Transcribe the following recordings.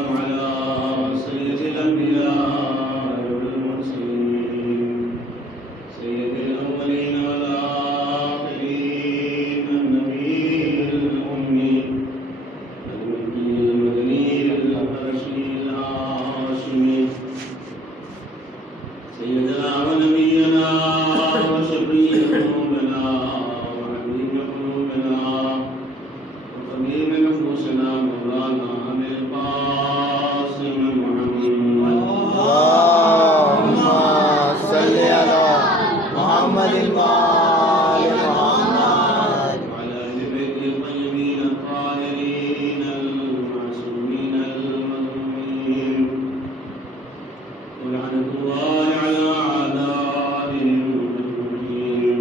والسلام على سيد الأنبياء والمرسلين سيد الأولين والآخرين النبي الأمي المكي المدني الحبشي الهاشمي سيدنا ونبينا وشفيع قلوبنا وحبيب قلوبنا وطبيب نفوسنا مولانا أبي القاسم محمد اللهم صل على محمد وآل محمد وعلى أهل بيته الطيبين الطاهرين المعصومين المظلومين ولعنة الله على أعدائهم أجمعين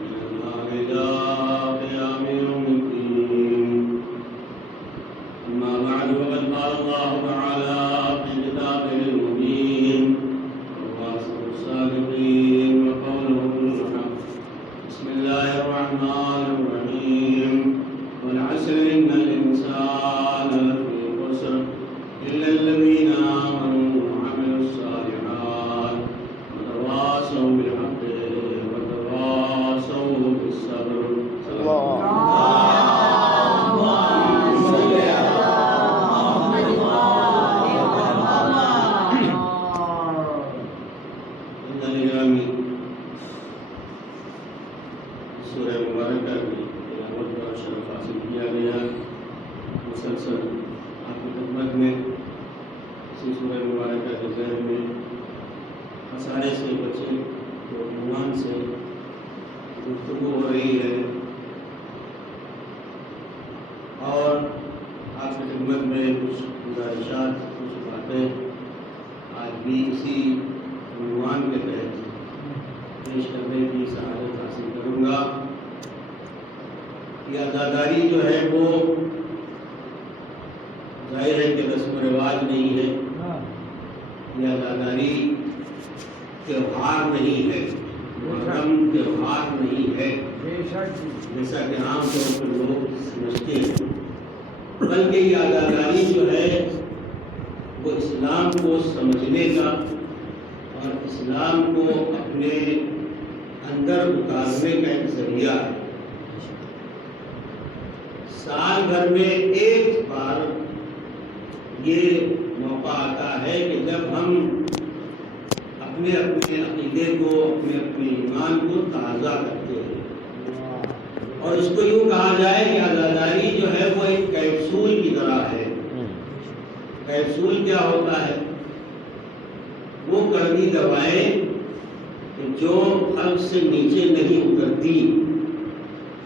من النار إلى قيام يوم الدين. أما بعد فقد قال الله تعالى في كتابه المبين وهو أصدق الصادقين وقوله الحق. بسم الله الرحمن الرحيم والعصر إن الإنسان لفي خسر إلا الذين آمنوا وعملوا الصالحات وتواصوا بالحق وتواصوا بالصبر. اللهم صل على محمد وآل محمد. النبی سورہ مبارکہ کی تلاوت کا شرف حاصل کیا گیا. مسلسل آپ کی خدمت میں اسی سورہ مبارکہ کے ذہن میں خسارے سے بچے کے عنوان سے گفتگو ہو رہی ہے اور آپ کی خدمت میں کچھ گزارشات کچھ باتیں آج بھی اسی عنوان کے تحت پیش کرنے کی سعادت حاصل کروں گا. یہ عزاداری جو ہے وہ ظاہر ہے کہ رسم و رواج نہیں ہے. یہ عزاداری تہوار نہیں ہے, محرم تہوار نہیں ہے جیسا کہ عام طور پر لوگ سمجھتے ہیں, بلکہ یہ عزاداری جو ہے وہ اسلام کو سمجھنے کا اور اسلام کو اپنے اندر اتارنے کا ایک ذریعہ ہے. سال بھر میں ایک بار یہ موقع آتا ہے کہ جب ہم اپنے عقیدے کو اپنے ایمان کو تازہ کرتے ہیں, اور اس کو یوں کہا جائے کہ عزاداری جو ہے وہ ایک کیپسول کی طرح ہے. کیپسول کیا ہوتا ہے؟ وہ کڑوی دوائیں جو قلب سے نیچے نہیں اترتی,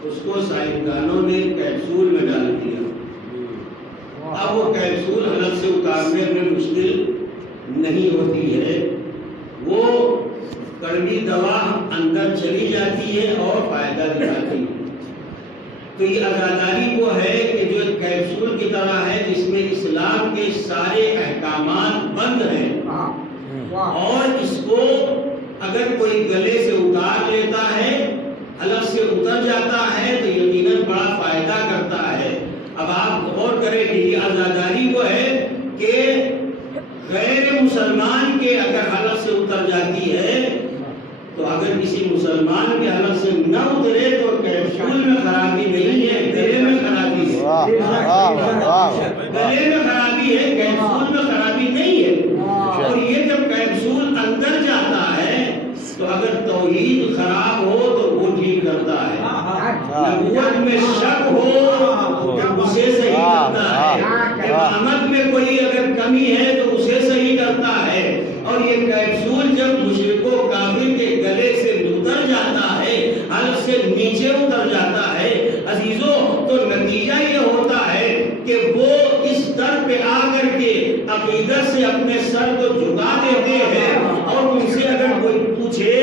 اس کو سائنسدانوں نے کیپسول میں ڈال دیا. اب وہ کیپسول حلق سے اتارنے میں مشکل نہیں ہوتی ہے, وہ کڑوی دوا اندر چلی جاتی ہے اور فائدہ دلاتی ہے. تو یہ عزاداری وہ ہے کہ جو ایک کیپسول کی طرح ہے جس میں اسلام کے سارے احکامات بند ہیں, اور اس کو اگر کوئی گلے سے اتار لیتا ہے, حلق سے اتر جاتا ہے, تو یقیناً بڑا فائدہ کرتا ہے. اب آپ غور کریں کہ یہ عزاداری وہ ہے کہ غیر مسلمان کے اگر حلق سے اتر جاتی ہے, تو اگر کسی مسلمان کے حلق سے نہ اترے تو کیپسول میں خرابی نہیں ہے, گلے میں خرابی ہے. گلے میں خرابی ہے, کیپسول میں خرابی نہیں ہے. اور یہ جب کیپسول اندر جاتا ہے تو اگر توحید خراب ہو تو وہ ٹھیک کرتا ہے, نبوت میں شک ہو تو اسے صحیح کرتا ہے, امامت میں کوئی اگر کمی ہے تو اسے صحیح کرتا ہے. اور یہ کیپسول جب مشرک و کافر کے گلے سے اتر جاتا ہے, حلق سے نیچے اتر جاتا ہے عزیزوں, تو نتیجہ یہ ہوتا ہے کہ وہ اس در پہ آ کر کے عقیدت سے اپنے سر کو جھکا دیتے ہیں. اور ان سے اگر کوئی پوچھے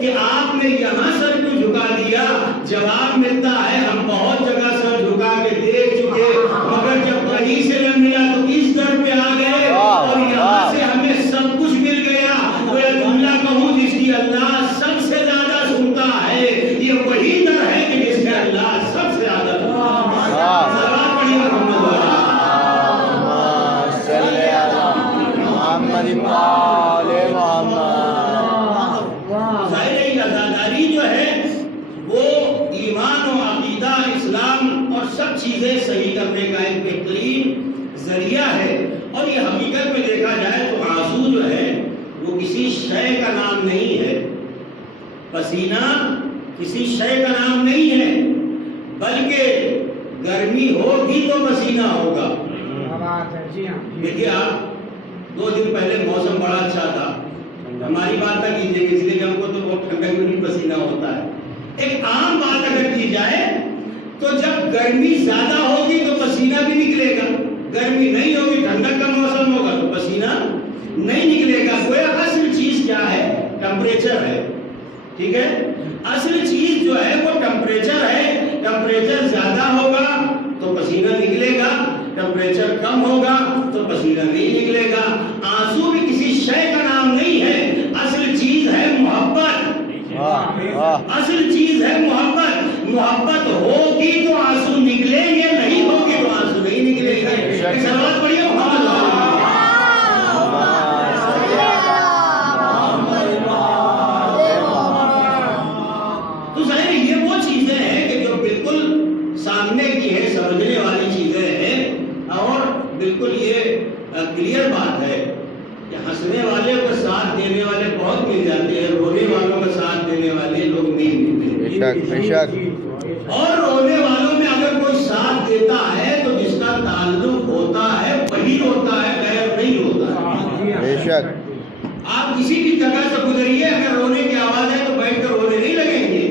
کہ آپ نے یہاں سر کیوں جھکا دیا, جواب ملتا ہے ہم بہت جگہ سر جھکا کے دیکھ چکے, مگر جب کہیں سے نہ ملا تو اس در پہ آ گئے اور یہاں سے ہمیں سب کچھ مل گیا. تو یہ جملہ کہوں جس کی اللہ سب سے زیادہ سنتا ہے, یہ وہی در ہے کہ جس میں اللہ سب سے زیادہ سنتا ہے. صحیح کرنے کا ایک بہترین ذریعہ ہے. اور یہ حقیقت میں دیکھا جائے تو آنسو جو ہے وہ کسی شے کا نام نہیں ہے. پسینہ کسی شے کا نام نہیں ہے، بلکہ گرمی ہوگی تو پسینہ ہوگا. دیکھیے آپ 2 دن پہلے موسم بڑا اچھا تھا، ہماری بات نہ کیجیے اس لیے کہ ہم کو تو بہت ٹھنڈک میں بھی پسینہ ہوتا ہے. ایک عام بات اگر کی جائے تو جب گرمی زیادہ ہوگی تو پسینہ بھی نکلے گا، گرمی نہیں ہوگی ٹھنڈک کا موسم ہوگا تو پسینہ نہیں نکلے گا. گویا اصل چیز کیا ہے؟ ٹمپریچر ہے. ٹھیک ہے، اصل چیز جو ہے وہ ٹمپریچر ہے. ٹمپریچر زیادہ ہوگا تو پسینہ نکلے گا، ٹمپریچر کم ہوگا تو پسینہ نہیں نکلے گا. آنسو بھی کسی شے کا نام نہیں ہے، اصل چیز ہے محبت. اصل چیز ہے محبت. محبت ہوگی تو آنسو نکلیں گے، نہیں ہوگی تو آنسو نہیں نکلیں گے. صلوات پڑھیے محمد. تو ظاہر یہ وہ چیزیں ہیں کہ جو بالکل سامنے کی ہے، سمجھنے والی چیزیں ہیں. اور بالکل یہ کلیئر بات ہے کہ ہنسنے والے کو ساتھ دینے والے بہت مل جاتے ہیں، رونے والوں کا ساتھ دینے والے لوگ نہیں ملتے. اور رونے والوں میں اگر کوئی ساتھ دیتا ہے تو جس کا تعلق ہوتا ہے وہی ہوتا ہے، غیر نہیں ہوتا. آپ کسی بھی جگہ سے گزریے، اگر رونے کی آواز ہے تو بیٹھ کر رونے نہیں لگیں گے،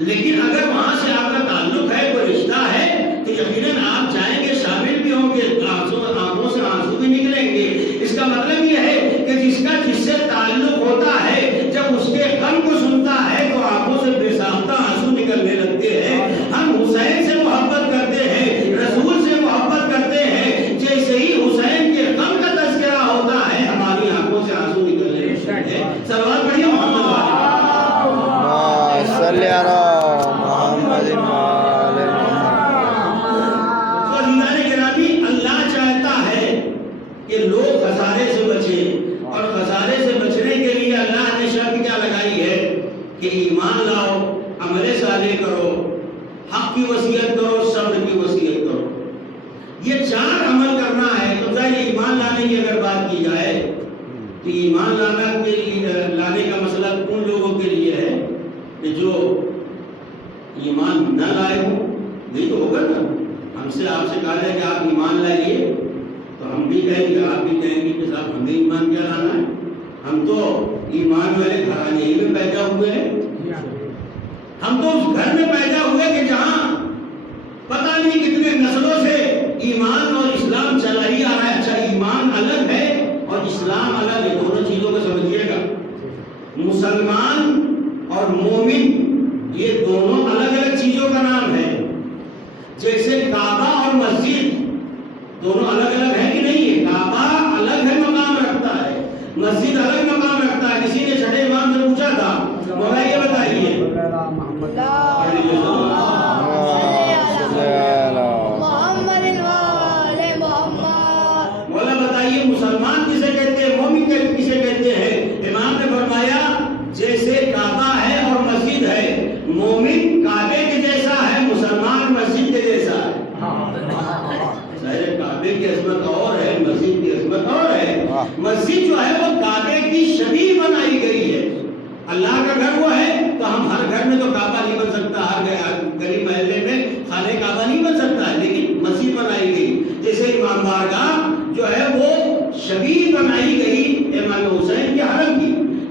لیکن اگر وہاں سے آپ کا تعلق ہے، کوئی رشتہ ہے تو یقیناً آپ جائیں گے، شامل بھی ہوں گے، آنکھوں سے آنسو بھی نکلیں گے. اس کا مطلب یہ ہے کہ جس سے تعلق ہوتا ہے جب اس کے غم کو سنتا ہے تو آنکھوں سے بے ساختہ آنسو نکلنے لگتے ہیں. ہم حسین سے محبت کرتے ہیں، رسول سے محبت کرتے ہیں، جیسے ہی حسین کے غم کا تذکرہ ہوتا ہے ہماری آنکھوں سے آنسو نکلنے لگتے ہیں. صلوات پڑھیے محمد صلی اللہ محمد. اللہ چاہتا ہے کہ لوگ خسارے سے بچیں، اور خسارے سے بچنے کے لیے اللہ نے شرط کیا لگائی ہے کہ ایمان لاؤ، عمل صالح کرو، حق کی وصیت کرو، صبر کی وصیت کرو. یہ 4 عمل کرنا ہے. تو ظاہر ایمان لانے کی اگر بات کی جائے تو ایمان لانے کا مسئلہ ان لوگوں کے لیے ہے کہ جو ایمان نہ لائے ہوں. نہیں تو ہوگا نا، ہم سے آپ سے کہا جائے کہ آپ ایمان لائیے تو ہم بھی کہیں گے، آپ بھی کہیں گے کہ صاحب ہمیں ایمان کیا لانا ہے، ہم تو ایمان والے گھرانے ہی میں پیدا ہوئے ہیں. ہم تو اس گھر میں پیدا ہوئے کہ جہاں پتہ نہیں کتنے نسلوں سے ایمان اور اسلام چلا ہی آ رہا ہے. اچھا، ایمان الگ ہے اور اسلام الگ ہے، دونوں چیزوں کو سمجھیے گا. مسلمان اور مومن یہ دونوں الگ الگ چیزوں کا نام ہے. جیسے کعبہ اور مسجد دونوں الگ الگ ہے کہ نہیں ہے؟ کعبہ الگ ہے، مقام رکھتا ہے، مسجد الگ مقام رکھتا ہے. کسی نے چھٹے امام سے پوچھا تھا، مولا یہ بتائیے، مولا بتائیے مسلمان کسے کہتے ہیں، مومن کسے کہتے ہیں؟ امام نے فرمایا جیسے کعبہ ہے اور مسجد ہے، مومن کعبے کے جیسا ہے، مسلمان مسجد کے جیسا ہے. کعبے کی عظمت اور ہے، مسجد کی عظمت اور ہے. مسجد جو ہے وہ کعبے کی شبیہ بنائی گئی ہے. اللہ کا گھر وہ ہے تو ہم ہر گھر میں تو کعبہ نہیں بن سکتا، ہر گلی محلے میں خانہ کعبہ نہیں بن سکتا ہے، لیکن مسجد بنائی گئی. جیسے امام بارگاہ جو ہے وہ شبیہ بنائی گئی امام حسین کے حرم کی،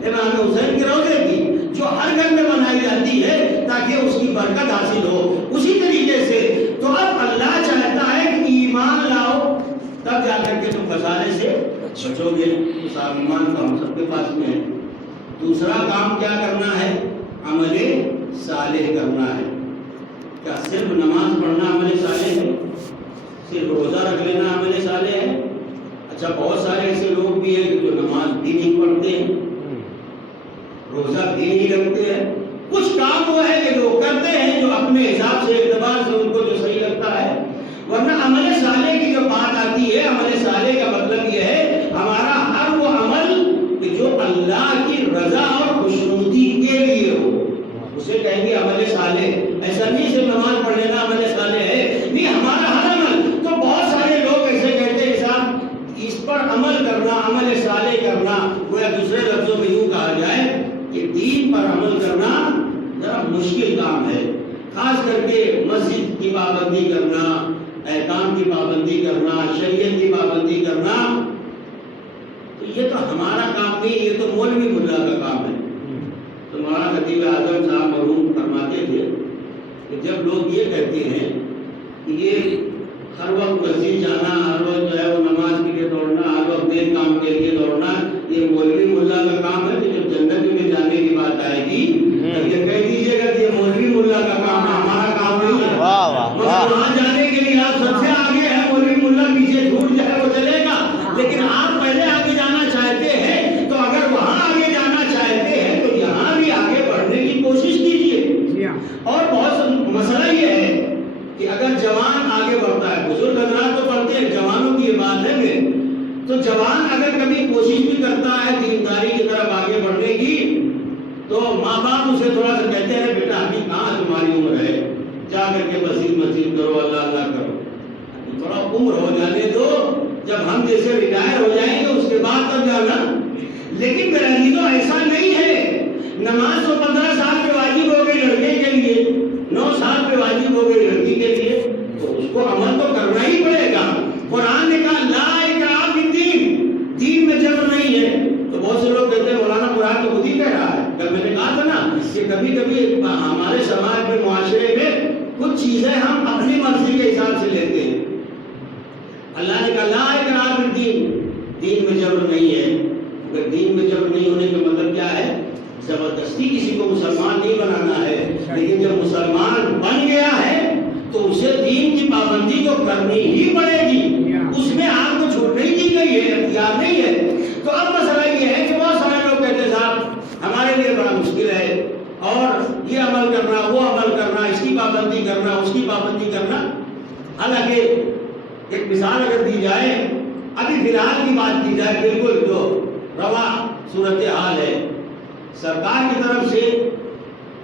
امام حسین کے روضے کی، جو ہر گھر میں بنائی جاتی ہے تاکہ اس کی برکت حاصل ہو. اسی طریقے سے تو اب اللہ چاہتا ہے کہ ایمان لاؤ، تب جا کر کے تم خسارے سے بچو گے. ایمان تو ہم سب کے پاس میں ہے. دوسرا کام کیا کرنا ہے؟ عمل صالح کرنا ہے. کیا صرف نماز پڑھنا عمل صالح ہے؟ صرف روزہ رکھ لینا عمل صالح ہے؟ اچھا، بہت سارے ایسے لوگ بھی ہیں جو نماز بھی نہیں پڑھتے ہیں، روزہ بھی نہیں رکھتے ہیں. کچھ کام وہ ہے کہ جو کرتے ہیں جو اپنے حساب سے، اعتبار سے ان کو جو صحیح لگتا ہے. ورنہ عمل صالح کی جو بات آتی ہے، عمل صالح کا مطلب یہ ہے ہمارا ہر وہ عمل کہ جو اللہ کی رضا اور خوشنودی کے لیے ہو، اسے کہیں گے عمل صالح. ایسا نہیں صرف نماز پڑھ لینا عمل صالح ہے، نہیں، ہمارا ہر عمل پابندی کرنا، احکام کی پابندی کرنا، شریعت کی پابندی کرنا، تو یہ تو ہمارا کام نہیں، یہ تو مولوی ملا کا کام ہے۔ تو مولانا خطیب اعظم صاحب مرحوم فرماتے تھے کہ جب لوگ یہ کہتے ہیں کہ یہ ہر وقت مسجد جانا، ہر وقت جو ہے وہ نماز کے لیے دوڑنا، ہر وقت نیک کام کے لیے دوڑنا، یہ مولوی ملا کا کام ہے، تو جب جنت میں جانے کی بات آئے گی تو یہ کہہ دیجیے گا کہ یہ مولوی ملا کا کام ہے، ہمارا کام نہیں ہے۔ مگر وہاں جانے کے لیے آپ سب سے آگے ہیں، مولوی ملا پیچھے چھوٹ جائے وہ چلے گا، لیکن آپ پہلے آگے جانا چاہتے ہیں، تو اگر وہاں آگے جانا چاہتے ہیں تو یہاں بھی آگے بڑھنے کی کوشش کیجیے۔ اور بہت مسئلہ یہ ہے کہ اگر جوان آگے بڑھتا ہے، بزرگ حضرات تو بڑھتے ہیں، جوانوں کی یہ بات ہے میں تو جوان اگر کبھی کوشش بھی کرتا ہے دینداری کی طرف آگے بڑھنے کی، تو ماں باپ اسے تھوڑا سا کہتے ہیں بیٹا ابھی کہاں تمہاری عمر ہے، جا کر کے مسجد کرو، اللہ اللہ کرو، تھوڑا عمر ہو جانے دو، جب ہم جیسے ریٹائر ہو جائیں گے اس کے بعد تب جانا۔ لیکن میرا عزیزو ایسا نہیں ہے، نماز تو 15 سال پہ واجب ہو گئی لڑکے کے لیے، 9 سال پہ واجب ہو گئی لڑکی کے لیے، تو اس کو عمل تو کرنا ہی پڑے گا۔ قرآن نے کہا لا اکراہ فی الدین، دین میں جبر نہیں ہے۔ تو بہت سے لوگ کہتے ہیں مولانا قرآن تو خود ہی کہہ رہا ہے، کل میں نے کہا تھا نا کہ کبھی کبھی ہمارے سماج میں، معاشرے میں کچھ چیزیں ہم اپنی مرضی کے حساب سے لیتے ہیں۔ اللہ نے کہا لا اکراہ فی الدین، دین میں جبر نہیں ہے۔ اگر دین میں جبر نہیں ہونے کا مطلب کیا ہے؟ زبردستی کسی کو مسلمان نہیں بنانا ہے، لیکن جب مسلمان بن گیا ہے تو اسے دین کی پابندی تو کرنی ہی پڑے گی، اس میں آپ کو چھوٹ نہیں دی گئی ہے، اختیار نہیں ہے۔ تو اب مسئلہ یہ ہے کہ بہت سارے لوگ کہتے ہیں صاحب ہمارے لیے بڑا مشکل ہے، اور یہ عمل کرنا، وہ عمل کرنا، اس کی پابندی کرنا، اس کی پابندی کرنا۔ حالانکہ ایک مثال اگر دی جائے، ابھی فی الحال کی بات کی جائے، بالکل جو روا صورتحال ہے، سرکار کی طرف سے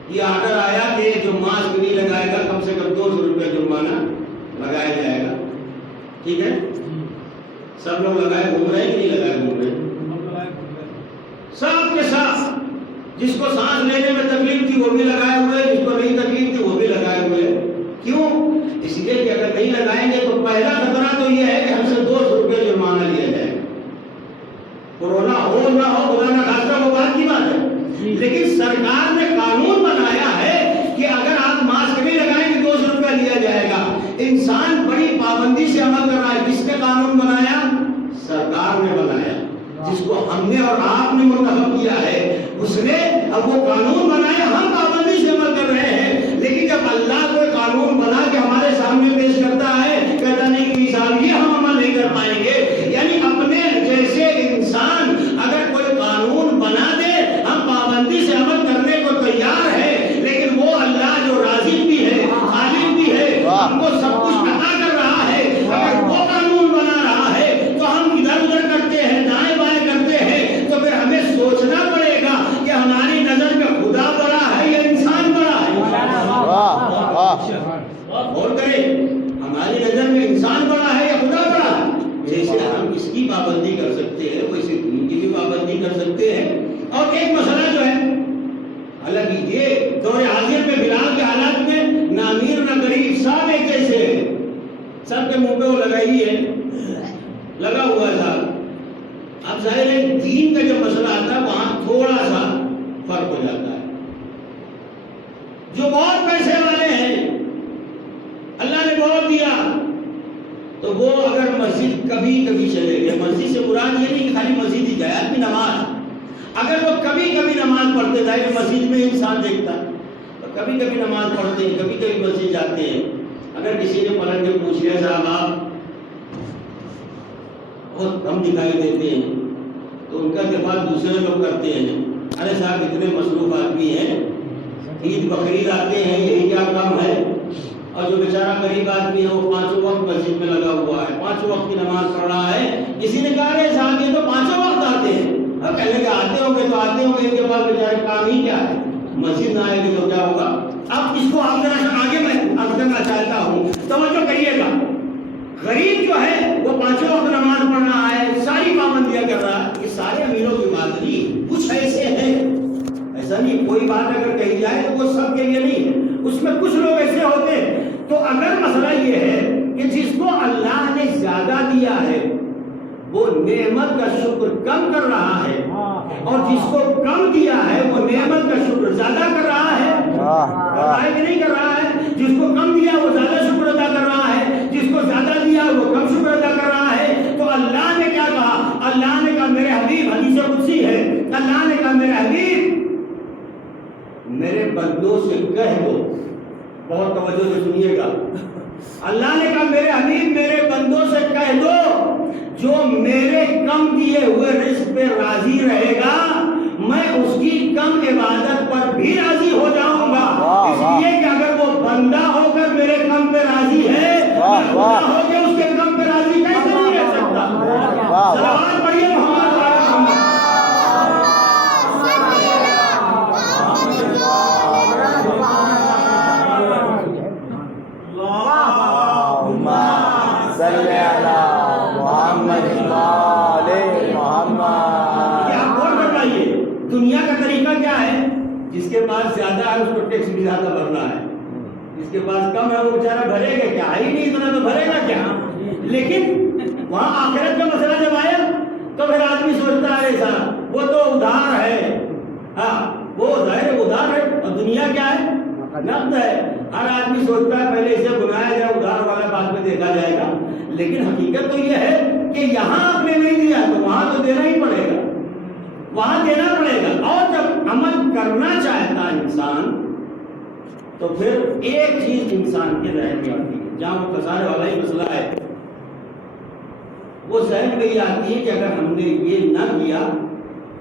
یہ آرڈر آیا کہ جو ماسک نہیں لگائے گا کم سے کم 200 روپے جرمانہ لگایا جائے گا، ٹھیک ہے؟ سب لوگ لگائے گھوم رہے ہیں کہ نہیں لگائے گھوم رہے ہیں؟ سب کے ساتھ، جس کو سانس لینے میں تکلیف تھی وہ بھی لگائے ہوئے، جس کو نہیں تکلیف تھی وہ بھی لگائے ہوئے۔ کیوں؟ اس لیے کہ اگر نہیں لگائیں گے تو پہلا خطرہ تو یہ ہے کہ ہم سے 200 روپے جرمانہ لیا جائے گا۔ کورونا ہو نہ ہو، خدا نہ خاصہ وہ بات کی بات ہے، لیکن سرکار نے قانون بنایا ہے کہ اگر آپ ماسک نہیں لگائیں گے 200 روپے لیا جائے گا۔ انسان بڑی پابندی سے عمل کر رہا ہے۔ کس نے قانون بنایا؟ سرکار نے بنایا، جس کو ہم نے اور آپ نے منتخب کیا ہے، اس نے اب وہ قانون بنایا، ہم پابندی سے عمل کر رہے ہیں۔ لیکن جب اللہ کوئی قانون بنا کے ہمارے سامنے پیش کرتا ہے، کہتا نہیں کہ صاحب یہ ہم عمل نہیں کر پائیں گے، یعنی اپنے جیسے انسان اگر کوئی قانون بنا دے ہم پابندی سے عمل کرنے کو تیار ہے، لیکن وہ اللہ جو رازق بھی ہے، خالق بھی ہے، ہم کو سب کچھ عطا کر رہا ہے، اگر وہ قانون بنا رہا ہے تو ہم ادھر ادھر کرتے ہیں، دائیں بائیں کرتے ہیں، تو پھر ہمیں سوچنا پڑے گا کہ ہماری نظر میں خدا بڑا ہے یا انسان بڑا ہے۔ غور کریں، ہماری نظر میں انسان بڑا ہے یا خدا بڑا ہے؟ جیسے ہم اس کی پابندی کر سکتے ہیں ویسے دین کی بھی پابندی کر سکتے ہیں۔ اور ایک مسئلہ جو ہے، حالانکہ یہ دور حاضر میں فی الحال کے حالات میں نہ امیر نہ غریب سب ایک جیسے ہیں، سب کے منہ پہ وہ لگائی ہے، لگا ہوا ہے صاحب۔ اب ظاہر ہے دین کا جو مسئلہ آتا ہے وہاں تھوڑا سا فرق ہو جاتا ہے۔ جو بہت پیسے والے ہیں، اللہ نے بہت دیا، تو وہ اگر مسجد کبھی کبھی چلے گئے، مسجد سے مراد یہ نہیں کہ خالی مسجد ہی جائے، آدمی نماز، اگر وہ کبھی کبھی نماز پڑھتے تھے کہ مسجد میں انسان دیکھتا، تو کبھی کبھی نماز پڑھتے ہیں، کبھی کبھی مسجد جاتے ہیں۔ اگر کسی نے پلٹ کے پوچھ لیا صاحب آپ بہت کم دکھائی دیتے ہیں، تو ان کا دفاع دوسرے لوگ کرتے ہیں، ارے صاحب اتنے مصروف آدمی ہیں، عید بقرعید آتے ہیں، یہی کیا کام ہے؟ اور جو بیچارہ غریب آدمی ہے وہ 5 وقت مسجد میں لگا ہوا ہے، 5 وقت کی نماز پڑھ رہا ہے۔ کسی نے کہا رہے صاحب یہ تو 5 وقت آتے ہیں، اب کہنے کہ آتے ہوں گے تو آتے ہوں گے، ان کے پاس بیچارے کام ہی کیا ہے؟ مسجد نہ آئے گے تو کیا ہوگا؟ اب اس کو آپ ذرا آگے میں عرض کرنا چاہتا ہوں، توجہ کریے گا۔ غریب جو ہے وہ 5 وقت نماز پڑھ رہا ہے، ساری پابندیاں کر رہا ہے، یہ سارے امیروں کی بات نہیں، کچھ ایسے ہیں، ایسا نہیں کوئی بات اگر کہی جائے تو وہ سب کے لیے نہیں ہے، اس میں کچھ لوگ ایسے ہوتے ہیں تو اگر مسئلہ یہ ہے کہ جس کو اللہ نے زیادہ دیا ہے وہ نعمت کا شکر کم کر رہا ہے، اور جس کو کم دیا ہے وہ نعمت کا شکر زیادہ کر رہا ہے، کہ نہیں کر رہا ہے؟ جس کو کم دیا وہ زیادہ شکر ادا کر رہا ہے، جس کو زیادہ دیا وہ کم شکر ادا کر رہا ہے۔ تو اللہ نے کیا کہا؟ اللہ نے کہا میرے حبیب، حدیث قدسی ہے، اللہ نے کہا میرے حبیب میرے بندوں سے کہہ دو، بہت توجہ سے سنیے گا، اللہ نے کہا میرے حبیب میرے بندوں سے کہہ دو جو میرے کم دیے ہوئے رزق پہ راضی رہے گا میں اس کی کم عبادت پر بھی راضی ہو جاؤں گا، اس لیے کہ اگر وہ بندہ ہو کر میرے کم پہ راضی ہے، خدا ہو کے اس کے کم پہ راضی کیسے نہیں رہ سکتا؟ صلوات پڑھیے محمد دنیا کا طریقہ کیا ہے؟ جس کے پاس زیادہ ہے اس کو ٹیکس بھی زیادہ بھرنا ہے، جس کے پاس کم ہے وہ بیچارہ بھرے گا کیا؟ ہی نہیں اتنا تو بھرے گا کیا؟ لیکن وہاں آخرت کا مسئلہ جب آیا تو پھر آدمی سوچتا ہے ایسا وہ تو ادھار ہے، ہاں وہ ظاہر ادھار ہے، اور دنیا کیا ہے؟ نقد ہے۔ ہر آدمی سوچتا ہے پہلے اسے بنایا جائے، ادھار والا بعد میں دیکھا جائے گا، لیکن حقیقت تو یہ ہے کہ یہاں آپ نے نہیں دیا تو وہاں تو دینا ہی پڑے گا، وہاں دینا پڑے گا۔ اور جب عمل کرنا چاہتا انسان تو پھر ایک چیز انسان کے ذہن میں آتی ہے، جہاں وہ خسارے والا ہی مسئلہ ہے، وہ ذہن میں یہ آتی ہے کہ اگر ہم نے یہ نہ کیا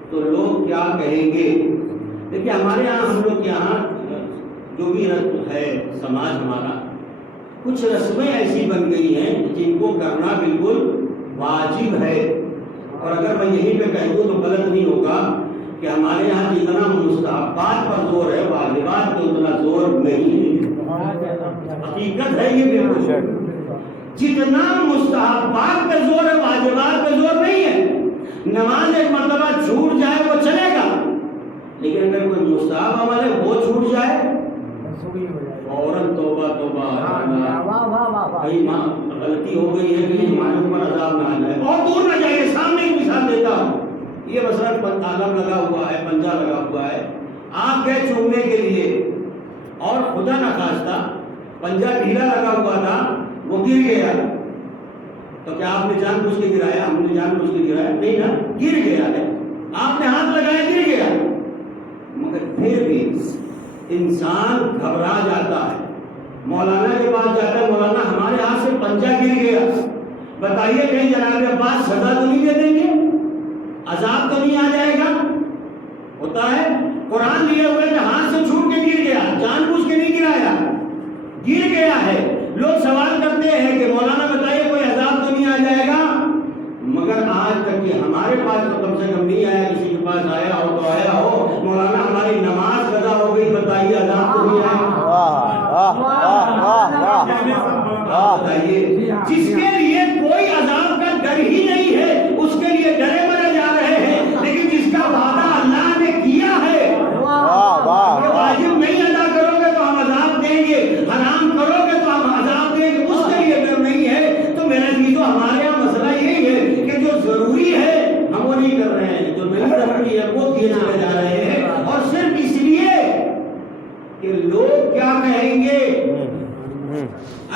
تو لوگ کیا کہیں گے۔ دیکھیے ہمارے یہاں، ہم لوگ کے یہاں جو بھی رسم ہے، سماج ہمارا، کچھ رسمیں ایسی بن گئی ہیں جن کو کرنا بالکل واجب ہے، اور اگر میں یہیں پہ کہہ دوں تو غلط نہیں ہوگا کہ ہمارے یہاں جتنا مستحبات پر زور ہے واجبات پہ اتنا زور نہیں ہے، حقیقت ہے یہ بالکل، جتنا مستحبات پہ زور ہے واجبات پہ زور نہیں ہے۔ نماز ایک مرتبہ چھوٹ جائے وہ چلے گا، لیکن اگر کوئی مستحب عمل ہے وہ چھوٹ جائے فوراً توبہ توبہ، بھائی ماں غلطی ہو گئی ہے کہ ہمارے اوپر عذاب نہ آ جائے، اور دور نہ جائے۔ سامنے ایک مثال دیتا ہوں، یہ مثلاً عالم لگا ہوا ہے، پنجہ لگا ہوا ہے، آپ گئے چومنے کے لیے اور خدا نہ خواستہ پنجہ ڈھیلا لگا ہوا تھا، وہ گر گیا، تو کیا آپ نے جان بوجھ کے گرایا؟ ہم نے جان بوجھ کے گرایا نہیں نا، گر گیا ہے، آپ نے ہاتھ لگایا گر گیا، مگر پھر بھی انسان گھبرا جاتا ہے، مولانا کے پاس جاتا ہے، مولانا ہمارے ہاتھ سے پنجہ گر گیا، بتائیے کہیں جناب عباس سزا تو نہیں دے دیں گے؟ عذاب تو نہیں آ جائے گا؟ ہوتا ہے قرآن لیے ہوئے کہ ہاتھ سے چھوٹ کے گر گیا، جان بوجھ کے نہیں گرایا، گر گیا ہے۔ لوگ سوال کرتے ہیں کہ مولانا بتائیے کوئی عذاب تو نہیں آ جائے گا؟ مگر آج تک کہ ہمارے پاس تو کم سے کم نہیں آیا، کسی کے پاس آیا ہو تو آیا ہو، مولانا ہماری نماز قضا ہو گئی، بتائیے عذاب تو نہیں آیا؟ بتائیے، جس کے لیے کوئی عذاب کا ڈر ہی نہیں ہے اس کے لیے ڈرے مرے جا رہے ہیں، لیکن جس کا وعدہ اللہ نے کیا ہے کہ واجب نہیں ادا کرو گے تو ہم عذاب دیں گے، حرام کرو گے تو ہم عذاب دیں گے، اس کے لیے ڈر نہیں ہے۔ تو میرا چیز ہمارے یہاں مسئلہ یہی ہے کہ جو ضروری ہے ہم وہ نہیں کر رہے ہیں، جو نہیں ضروری ہے وہ کیے چلے جا رہے ہیں، اور صرف اس لیے کہ لوگ کیا کہیں گے۔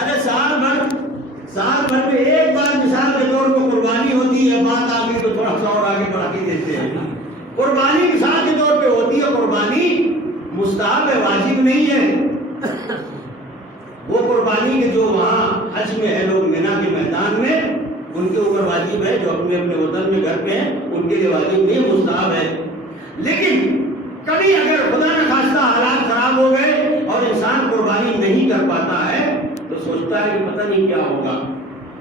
ارے سال بھر میں ایک بار مثال کے طور پر قربانی ہوتی ہے، بات آگے تو تھوڑا سا اور آگے بڑھا کے دیتے ہیں، قربانی مثال کے طور پہ ہوتی ہے، قربانی مستحب ہے، واجب نہیں ہے۔ وہ قربانی کے جو وہاں حج میں ہے لوگ مینا کے میدان میں، ان کے اوپر واجب ہے، جو اپنے اپنے وطن میں گھر پہ ہیں ان کے لیے واجب نہیں، مستحب ہے۔ لیکن کبھی اگر خدا نہ خواستہ حالات خراب ہو گئے اور انسان قربانی نہیں کر پاتا ہے تو سوچتا ہے کہ پتہ نہیں کیا ہوگا،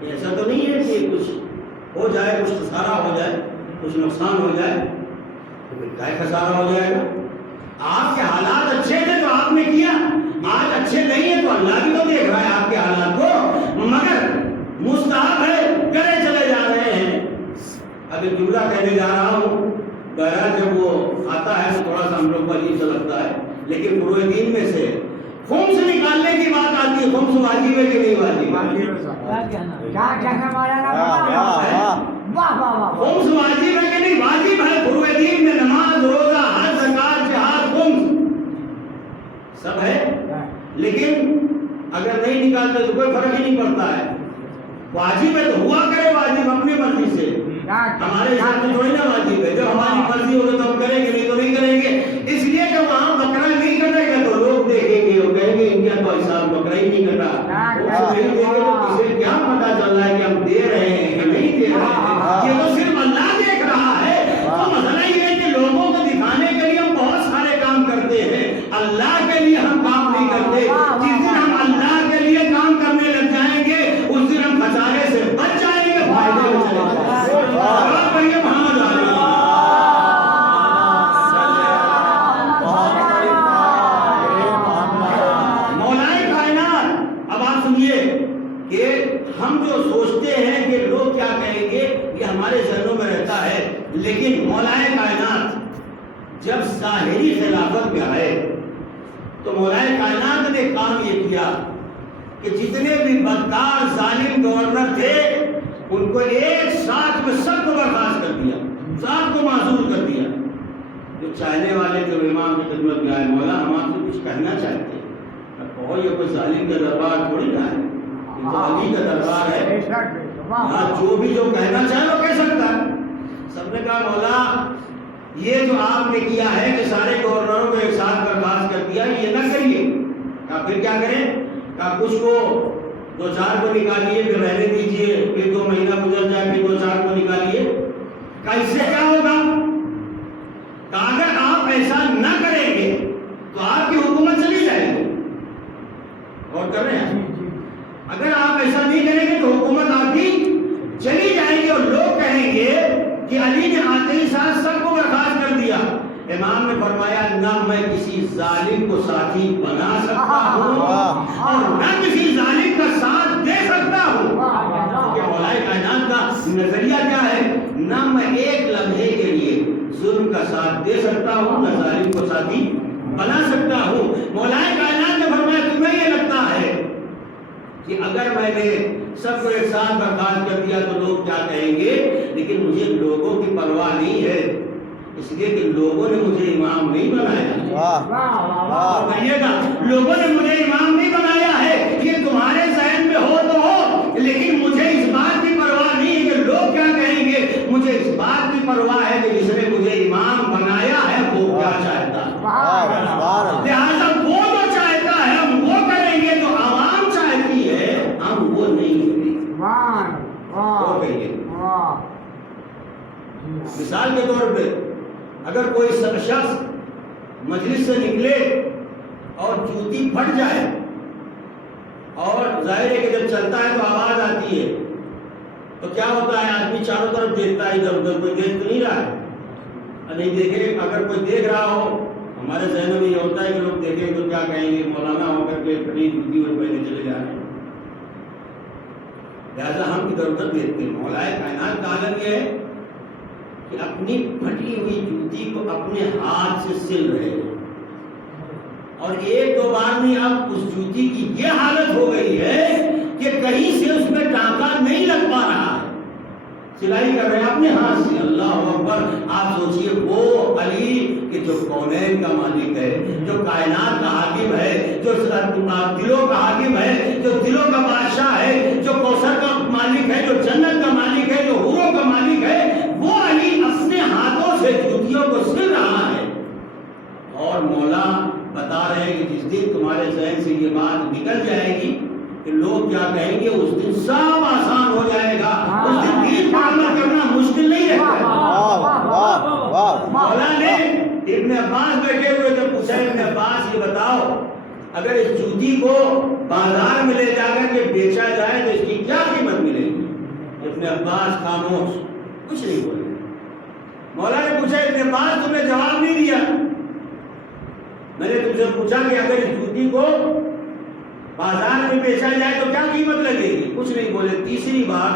ایسا تو نہیں ہے کہ کچھ ہو جائے، کچھ خسارہ ہو جائے، کچھ نقصان ہو جائے، کیا خسارہ ہو جائے گا؟ آپ کے حالات اچھے تھے تو آپ نے کیا، آج اچھے نہیں ہیں تو اللہ بھی تو دیکھ رہا ہے آپ کے حالات کو، مگر مستحب ہے کرے چلے جا رہے ہیں۔ اب ایک جملہ کہنے جا رہا ہوں، بہرحال جب وہ آتا ہے تو تھوڑا سا ہم لوگ کو عجیب سا لگتا ہے، لیکن فروع دین میں سے خمس نکالنے کی بات آتی ہے، خمس واجب ہے کہ نہیں واجب؟ خمس واجب ہے کہ نہیں واجب ہے؟ فروع دین میں نماز، روزہ، حج، زکات، جہاد، خمس سب ہے، لیکن اگر نہیں نکالتے تو کوئی فرق ہی نہیں پڑتا ہے۔ واجب ہے تو ہوا کرے واجب اپنی مرضی سے، ہمارے حساب سے تھوڑی نا واجب ہے، جو ہماری مرضی ہوگی تو ہم کریں گے، نہیں تو نہیں کریں گے۔ اس لیے کہ وہاں بکرا نہیں کٹے گا تو لوگ دیکھیں گے، وہ کہیں گے انڈیا تو ایسا بکرا ہی نہیں کٹا، وہ نہیں دیں گے تو کسے کیا پتا چل رہا ہے کہ ہم دے رہے ہیں کہ نہیں دے رہے ہیں؟ یہ تو صرف اللہ دیکھ رہا ہے۔ تو مسئلہ یہ ہے کہ لوگوں کو دکھانے کے لیے ہم بہت سارے کام کرتے ہیں، اللہ کے لیے ہم کام نہیں کرتے۔ جس دن ہم اللہ کے لیے کام کرنے لگ جائیں گے اس دن ہم خسارے سے بچ جائیں گے، فائدے میں چلے جائیں گے۔ اور پڑھیے محمد علی مولائے کائنات۔ اب آپ سنیے کہ ہم جو سوچتے ہیں کہ لوگ کیا کہیں گے یہ ہمارے ذہنوں میں رہتا ہے، لیکن مولائے کائنات جب ظاہری خلافت میں آئے تو مولائے کائنات نے کام یہ کیا کہ جتنے بھی بدکار ظالم گورنر تھے ان کو ایک ساتھ میں سب کو برخاست کر دیا، سب کو معذور کر دیا۔ جو چاہنے والے جو امام کی خدمت میں آئے، مولا ہم آپ سے کچھ کہنا چاہتے ہیں۔ کہو یہ کوئی ظالم کا دربار تھوڑی نہ ہے، یہ تو علی کا دربار ہے، ہاں جو بھی جو کہنا چاہے وہ کہہ سکتا ہے۔ سب نے کہا مولا یہ جو آپ نے کیا ہے کہ سارے گورنروں کو ایک ساتھ برخاست کر دیا، یہ نہ کریے۔ کہا پھر کیا کریں؟ کہا کچھ کو 2-4 کو نکالیے، پھر رہنے دیجیے، پھر 2 مہینہ گزر جائے، پھر 2-4 کو نکالیے۔ کہا اس سے کیا ہوگا؟ کہا اگر آپ ایسا نہ کریں گے تو آپ کی حکومت چلی جائے گی۔ اور کر رہے ہیں، اگر آپ ایسا نہیں کریں گے تو حکومت آپ کی چلی جائے گی اور لوگ کہیں گے کہ علی نے آتے ہی ساتھ سب کو برخاست کر دیا۔ امام نے فرمایا نہ میں کسی ظالم کو ساتھی بنا سکتا ہوں اور نہ کسی ظالم کا ساتھ دے سکتا ہوں۔ کہ مولائے کائنات کا نظریہ کیا ہے؟ نہ میں ایک لمحے کے لیے ظلم کا ساتھ دے سکتا ہوں، نہ ظالم کو ساتھی بنا سکتا ہوں۔ مولائے کائنات نے فرمایا تمہیں یہ لگتا ہے کہ اگر میں نے سب کو ایک ساتھ برخاست کر دیا تو لوگ کیا کہیں گے، لیکن مجھے لوگوں کی پرواہ نہیں ہے، اس لیے کہ لوگوں نے مجھے امام نہیں بنایا۔ کہیے گا لوگوں نے مجھے امام نہیں بنایا ہے، یہ تمہارے ذہن میں ہو تو ہو، لیکن مجھے اس بات کی پرواہ نہیں ہے کہ لوگ کیا کہیں گے، مجھے اس بات کی پرواہ ہے کہ جس نے مجھے امام بنایا ہے وہ کیا چاہتا ہے۔ لہٰذا وہ جو چاہتا ہے ہم وہ کریں گے، جو عوام چاہتی ہے ہم وہ نہیں کریں گے۔ مثال کے طور پہ اگر کوئی شخص مجلس سے نکلے اور جوتی پھٹ جائے، اور ظاہر ہے کہ جب چلتا ہے تو آواز آتی ہے، تو کیا ہوتا ہے؟ آدمی چاروں طرف دیکھتا ہے، ادھر ادھر کوئی دیکھ تو نہیں رہا ہے، نہیں دیکھے۔ اگر کوئی دیکھ رہا ہو، ہمارے ذہن میں یہ ہوتا ہے کہ لوگ دیکھیں تو کیا کہیں گے، مولانا ہو کر کے پھٹی جوتی اور پہلے چلے جا رہے ہیں، لہٰذا ہم ادھر ادھر دیکھتے ہیں۔ مولائے کائنات کا عالم یہ ہے کہ اپنی پھٹی ہوئی جوتی کو اپنے ہاتھ سے سل رہے ہیں، اور 1-2 بار نہیں، اب اس جوتی کی یہ حالت ہو گئی ہے کہ کہیں سے اس میں ٹانکا نہیں لگ پا رہا ہے، سلائی کر رہے ہیں اپنے ہاتھ سے۔ اللہ اکبر! آپ سوچئے وہ علی کہ جو کونین کا مالک ہے، جو کائنات کا حاکم ہے، جو دلوں کا حاکم ہے، جو دلوں کا بادشاہ ہے، جو کوثر کا مالک ہے، جو جنت کا مالک ہے، جو حوروں کا مالک ہے، وہ علی اپنے ہاتھوں سے جوتیوں کو سل رہا ہے۔ اور مولا بتا رہے ہیں کہ جس دن تمہارے ذہن سے یہ بات نکل جائے گی کہ لوگ کیا کہیں گے، اس دن سب آسان ہو جائے گا، اس دن دین پر عمل کرنا مشکل نہیں رہتا۔ مولا نے ابن عباس بیٹھے ہوئے تو پوچھا، ابن عباس یہ بتاؤ اگر اس جوتی کو بازار میں لے جا کر کے بیچا جائے تو اس کی کیا قیمت ملے گی؟ ابن عباس خاموش، کچھ نہیں بولے۔ مولا نے پوچھا ابن عباس تم نے جواب نہیں دیا، میں نے تم سے پوچھا کہ اگر اس جوتی کو بازار میں بیچا جائے تو کیا قیمت لگے گی؟ کچھ نہیں بولے۔ تیسری بار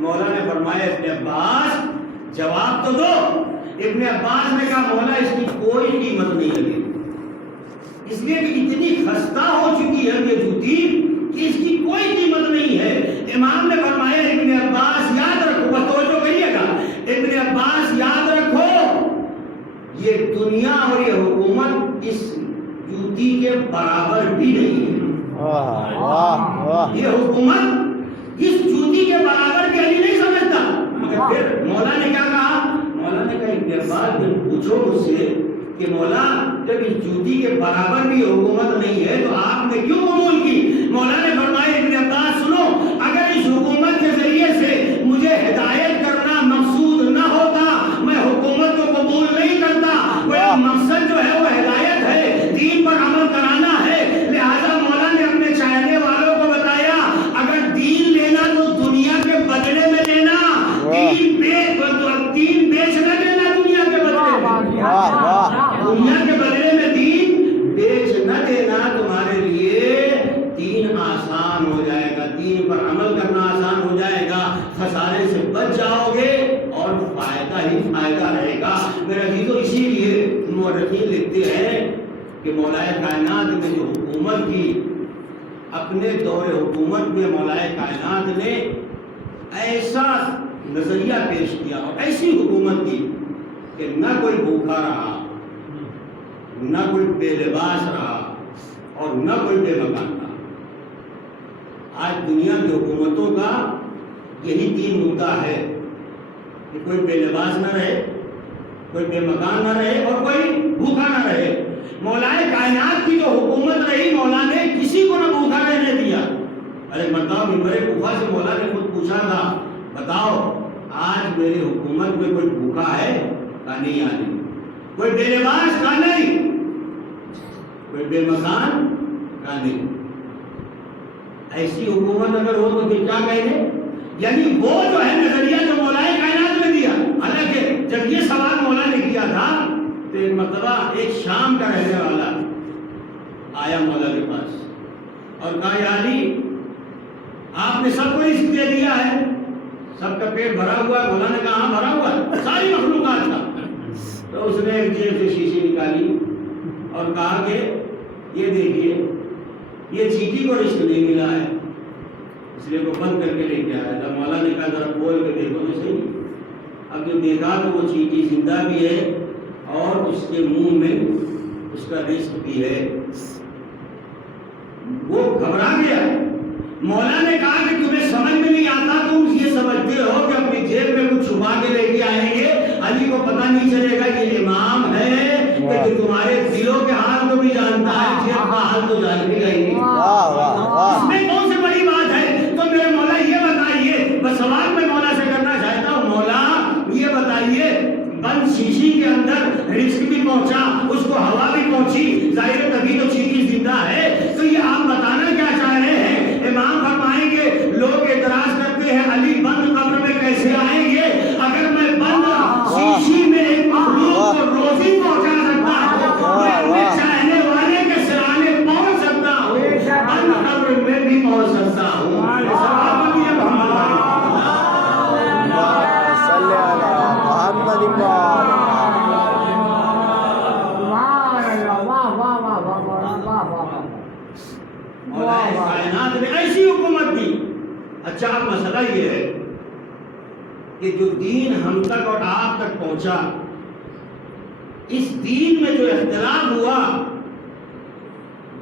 مولا نے فرمایا ابن عباس جواب تو دو۔ ابن عباس نے کہا مولا اس کی کوئی قیمت نہیں لگے گی، اس لیے کہ اتنی خستہ ہو چکی ہے یہ جوتی کہ اس کی کوئی قیمت نہیں ہے. امام نے فرمایا ابن عباس یاد رکھو، بس توجہ کریے گا، ابن عباس یاد رکھو یہ دنیا اور یہ حکومت اس جوتی کے برابر بھی نہیں ہے. یہ حکومت اس جوتی کے برابر کے لیے نہیں سمجھتا. مگر پھر مولا نے کیا کہا؟ مولا نے کہا ابن عباس پوچھو مجھ سے کہ مولا جب اس جوتی کے برابر بھی حکومت نہیں ہے تو آپ نے کیوں قبول کی؟ مولا نے فرمایا ابن عباس سنو، اگر اس حکومت کے ذریعے سے مجھے ہدایت کرنا مقصود نہ ہوتا میں حکومت کو قبول نہیں کرتا. وہ مقصد جو ہے وہ ہدایت ہے، دین پر عمل کرانا ہے. لہذا مولا نے اپنے چاہنے والوں کو بتایا اگر دین لینا تو دنیا کے بدلے میں لینا، دین بیچ نہ دینا دنیا کے بدلے میں. دنیا کے بدلے میں دین بیچ نہ دینا. تمہارے لیے دین آسان ہو جائے گا، دین پر عمل کرنا آسان ہو جائے گا، خسارے سے بچ جاؤ گے اور فائدہ ہی فائدہ رہے گا. میرے عزیزو اسی لیے مورخین لکھتے ہیں کہ مولا کائنات نے جو حکومت کی، اپنے دور حکومت میں مولا کائنات نے ایسا نظریہ پیش کیا اور ایسی حکومت کی کہ نہ کوئی بھوکا رہا، نہ کوئی بے لباس رہا اور نہ کوئی بے مکان رہا. آج دنیا کی حکومتوں کا یہی تین مدعا ہے کہ کوئی بے لباس نہ رہے، کوئی بے مکان نہ رہے اور کوئی بھوکا نہ رہے. مولا کائنات کی جو حکومت رہی مولا نے کسی کو نہ بھوکا رہنے دیا. ارے بتاؤ، ممبر کوفہ سے مولا نے خود پوچھا تھا بتاؤ آج میری حکومت میں کوئی بھوکا ہے؟ کہا نہیں آدمی. کوئی بے لباس؟ کہا نہیں. کوئی بے مکان؟ کہا نہیں. ایسی حکومت اگر ہو تو پھر کیا کہیں گے؟ یعنی وہ جو ہے نظریہ جو مولا کائنات نے دیا. حالانکہ جب یہ سوال مولا نے کیا تھا تو ایک مرتبہ ایک شام کا رہنے والا آیا مولا کے پاس اور کہا یا علی آپ نے سب کو رزق دے دیا ہے، سب کا پیٹ بھرا ہوا ہے. مولا نے کہا ہاں بھرا ہوا ہے، ساری مخلوقات کا. تو اس نے ایک جیب سے شیشی نکالی اور کہا کہ یہ دیکھیے یہ چیٹی کو رزق نہیں ملا ہے، اس لیے وہ بند کر کے لے کے آیا تھا. مولا نے کہا ذرا کھول کے دیکھو تو صحیح. اب جو دیکھا تو وہ چیٹی زندہ بھی ہے اور اس کے منہ میں اس کا رزق بھی ہے. وہ گھبرا گیا. مولا نے کہا کہ تمہیں سمجھ میں نہیں آتا، تم یہ سمجھتے ہو کہ اپنی جیب میں کچھ چھپا کے لے کے آئیں گے، علی کو پتہ نہیں چلے گا یہ امام ہے کہ جو تمہارے دلوں کے حال کو بھی جانتا ہے، جیب کا حال تو جان بھی گئی. اس میں کون سی بڑی بات ہے؟ تو میرے مولا یہ بتائیے، بس سوال میں مولا سے کرنا چاہتا ہوں، مولا یہ بتائیے بند شیشی کے اندر رزق بھی پہنچا، اس کو ہوا بھی پہنچی، ظاہر تبھی تو چیٹی زندہ ہے. تو یہ آپ بتانا کیا چاہ رہے ہیں؟ امام فرمائیں گے لوگ اعتراض کرتے ہیں علی بند قبر میں کیسے آئیں گے؟ اگر میں بند شیشی میں ایک مخلوق کو روزی پہنچا سکتا ہوں، میں اپنے چاہنے والے کے سرانے پہنچ سکتا ہوں، بند قبر میں بھی پہنچ سکتا ہوں. کائنات نے ایسی حکومت دی. اچھا اب مسئلہ یہ ہے کہ جو دین ہم تک اور آپ تک پہنچا، اس دین میں جو اختلاف ہوا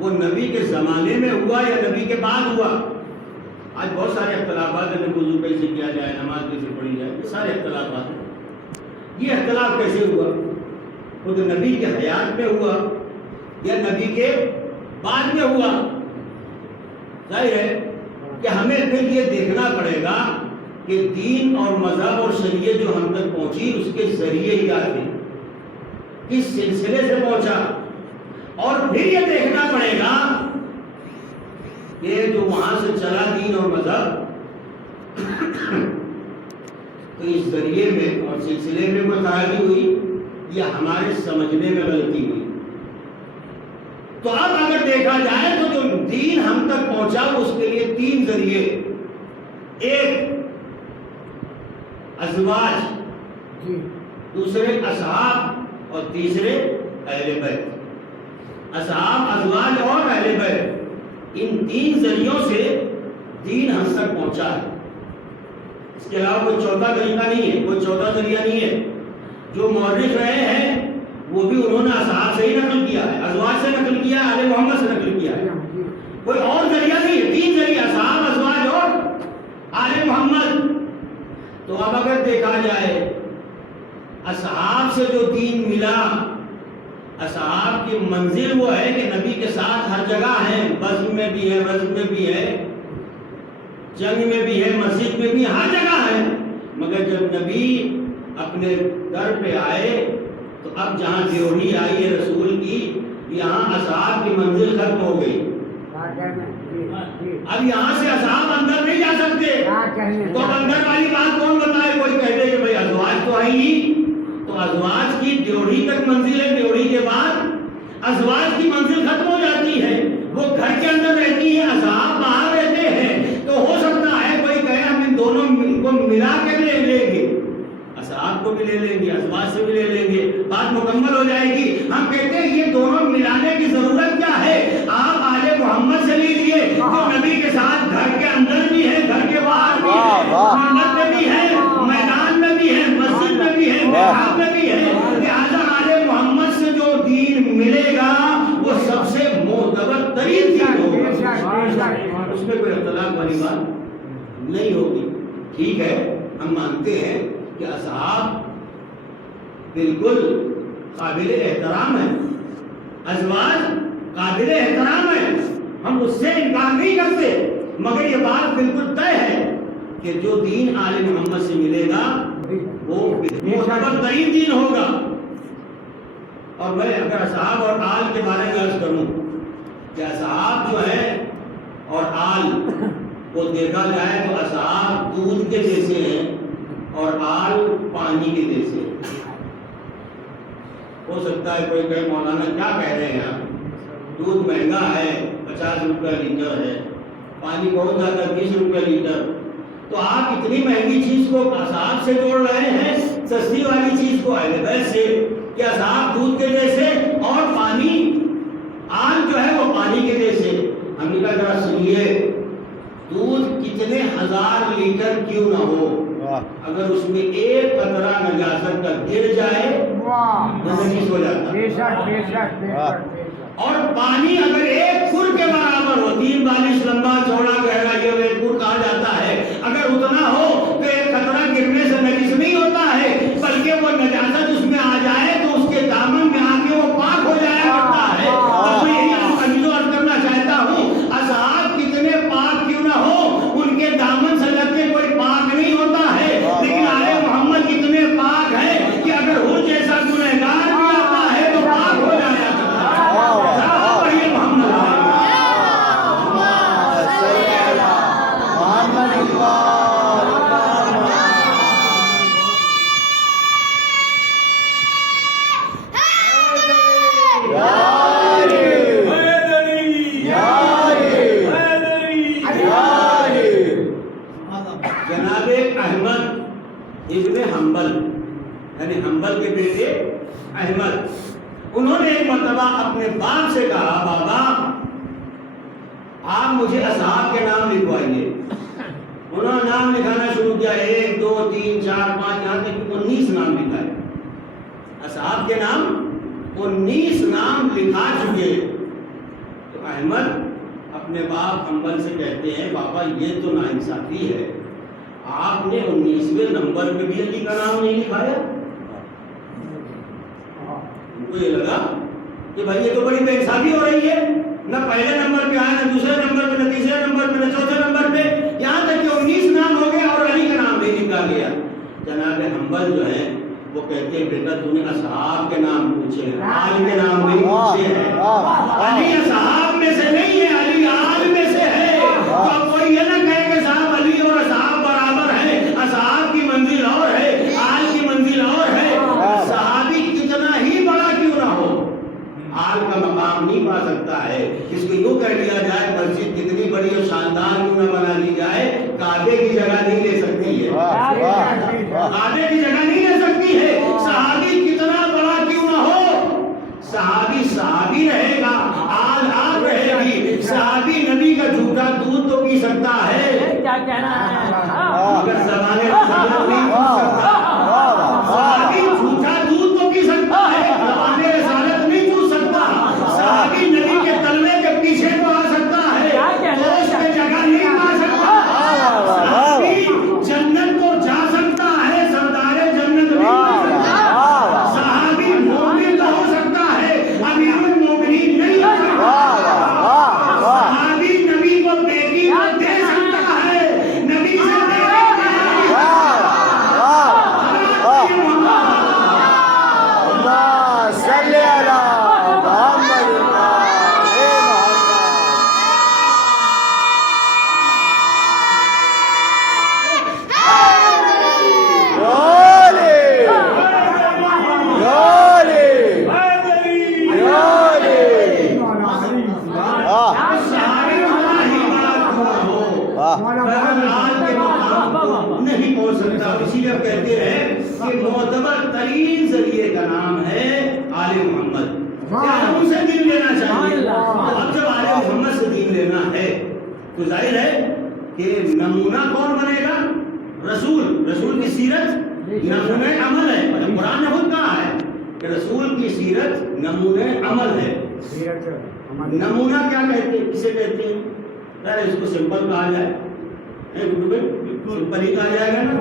وہ نبی کے زمانے میں ہوا یا نبی کے بعد ہوا؟ آج بہت سارے اختلافات ہیں، وضو کیسے کیا جائے، نماز کیسے پڑھی جائے، یہ سارے اختلافات ہیں. یہ اختلاف کیسے ہوا؟ خود نبی کے حیات میں ہوا یا نبی کے بعد میں ہوا؟ ظاہر ہے کہ ہمیں پھر یہ دیکھنا پڑے گا کہ دین اور مذہب اور شریعت جو ہم تک پہنچی اس کے ذریعے ہی آتی، کس سلسلے سے پہنچا. اور پھر یہ دیکھنا پڑے گا کہ جو وہاں سے چلا دین اور مذہب تو اس ذریعے میں اور سلسلے میں کوئی خرابی ہوئی یا ہمارے سمجھنے میں غلطی ہوئی. تو اب اگر دیکھا جائے تو جو دین ہم تک پہنچا اس کے لیے تین ذریعے، ایک ازواج، دوسرے اصحاب اور تیسرے اہل بیت. اصحاب، ازواج اور اہل بیت، ان تین ذریعوں سے دین ہم تک پہنچا ہے. اس کے علاوہ کوئی چوتھا طریقہ نہیں ہے، کوئی چوتھا ذریعہ نہیں ہے. جو مورخ رہے ہیں وہ بھی انہوں نے اصحاب سے ہی نقل کیا ہے، ازواج سے نقل کیا ہے، آل محمد سے نقل کیا ہے. کوئی اور ذریعہ نہیں ہے، تین ذریعہ، اصحاب، ازواج اور آل محمد. تو اب اگر دیکھا جائے اصحاب سے جو دین ملا، اصحاب کی منزل وہ ہے کہ نبی کے ساتھ ہر جگہ ہیں، بزم میں بھی ہے، رزم میں بھی ہے، جنگ میں بھی ہے، مسجد میں بھی، ہر جگہ ہے. مگر جب نبی اپنے در پہ آئے تو اب جہاں ڈیوڑی آئی ہے رسول کی، یہاں اصحاب کی منزل ختم ہو گئی. اب یہاں سے اصحاب اندر نہیں جا سکتے. تو اندر والی بات کون بتائے؟ کوئی کہتے کہ بھائی ازواج تو ہے ہی، تو ازواج کی ڈیوڑی تک منزل ہے، ڈیوڑی کے بعد ازواج کی منزل ختم ہو جاتی ہے. وہ گھر کے اندر رہتی ہے، اصحاب باہر رہتے ہیں. تو ہو سکتا ہے کوئی کہے ہم ان دونوں کو ملا کے لے لیں گے، اصحاب کو بھی لے لیں گے، ازواج سے بھی لے لیں گے، بات مکمل ہو جائے گی. ہم کہتے ہیں یہ دونوں ملانے کی ضرورت کیا ہے؟ آپ آل محمد سے لیجیے جو نبی کے ساتھ گھر کے اندر بھی ہے، گھر کے باہر بھی ہے، محمد میں بھی ہے، میدان میں بھی ہے، مسجد میں بھی ہے، محراب میں بھی ہے. لہٰذا آل محمد سے جو دین ملے گا وہ سب سے معتبر ترین دین ہوگا، اس میں کوئی اختلاف والی بات نہیں ہوگی. ٹھیک ہے، ہم مانتے ہیں کہ اصحاب بالکل قابل احترام ہے، ازواج قابل احترام ہے، ہم اس سے انکار نہیں کرتے. مگر یہ بات بالکل طے ہے کہ جو دین آل محمد سے ملے گا وہ معتبر ترین دین ہوگا. اور میں اگر اصحاب اور آل کے بارے میں عرض کروں کہ اصحاب جو ہے اور آل کو دیکھا جائے تو اصحاب دودھ کے جیسے ہیں اور آل پانی کے جیسے. ہو سکتا ہے کوئی کہے مولانا کیا کہہ رہے ہیں آپ، دودھ مہنگا ہے، 50 روپے لیٹر ہے، پانی بہت زیادہ 20 روپے لیٹر. تو آپ اتنی مہنگی چیز کو اصحاب سے جوڑ رہے ہیں سستی والی چیز کو اہل بیت سے، کہ اصحاب دودھ کے جیسے اور پانی، آل جو ہے وہ پانی کے جیسے. ہم نے کہا ذرا سنیے، دودھ کتنے ہزار لیٹر کیوں نہ ہو، اگر اس میں ایک قطرہ نجاست کا گر جائے نجس ہو جاتا. اور پانی اگر ایک فٹ کے برابر ہو، 3 بالش لمبا چوڑا گہرا یہ ایک فٹ کہا جاتا ہے، اگر اتنا ہو تو ایک قطرہ گرنے سے نجس نہیں ہوتا ہے، بلکہ وہ نجاست اس میں آ جائے تو اس کے دامن میں آ کے وہ پاک ہو جایا کرتا ہے. اور میں یہی عرض کرنا چاہتا ہوں، اصحاب کتنے پاک کیوں نہ ہو، ان کے دامن سے لگ کے کوئی پاک نہیں ہوتا ہے. لیکن آل محمد کتنے پاک ہیں کہ اگر ہو جیسا گنہگار بھی آتا ہے تو پاک ہو جایا کرتا ہے. پڑھیے محمد جناب احمد ابن حنبل یعنی حنبل کے بیٹے احمد، انہوں نے ایک مرتبہ اپنے باپ سے کہا بابا آپ مجھے اصحاب کے نام لکھوائیے. انہوں نے نام لکھانا شروع کیا، 1 2 3 4 5 یہاں تک 19 نام لکھا ہے. اصحاب کے نام 19 نام لکھا چکے. تو احمد اپنے باپ حنبل سے کہتے ہیں بابا یہ تو ناانصافی ہے، آپ نے 19ویں نمبر پہ بھی علی کا نام نہیں لکھایا. ان کو یہ لگا کہ بھائی یہ تو بڑی بے انصافی ہو رہی ہے، نہ پہلے نمبر پہ آیا، نہ دوسرے نمبر پہ، نہ تیسرے نمبر پہ، نہ چوتھے نمبر پہ، یہاں تک کہ 19 نام ہو گئے اور علی کا نام نہیں لکھا گیا. جناب حنبل جو ہے وہ کہتے ہیں بیٹا تو نے اصحاب کے نام پوچھے ہیں، آل کے نام نہیں پوچھے ہیں. علی اصحاب میں سے نہیں ہے، علی آل میں سے ہے. تو کوئی یہ نہ کہے کہ صاحب علی اور اصحاب برابر ہیں، اصحاب کی منزل اور ہے، آل کی منزل اور ہے. صحابی کتنا ہی بڑا کیوں نہ ہو، آل کا مقام نہیں پا سکتا ہے. اس کو یوں کہہ دیا جائے مسجد کتنی بڑی اور شاندار کیوں نہ بنا لی جائے، کعبے کی جگہ نہیں لے سکتی ہے، کعبے کی جگہ نہیں لے سکتی ہے. صحابی کتنا بڑا کیوں نہ ہو، صحابی صحابی رہے گا. اسی لیے کہتے ہیں کہ معتبر ترین ذریعے کا نام ہے آل محمد. ان سے دین لینا چاہیے. اب جب آل محمد سے دین لینا ہے تو ظاہر ہے کہ نمونہ کون بنے گا؟ رسول کی سیرت نمونہ عمل ہے. قرآن نے خود کہا ہے کہ رسول کی سیرت نمونہ عمل ہے. نمونہ کیا کہتے ہیں؟ کسے کہتے ہیں؟ اس کو سمپل کہا جائے, سمپل ہی کہا جائے گا نا.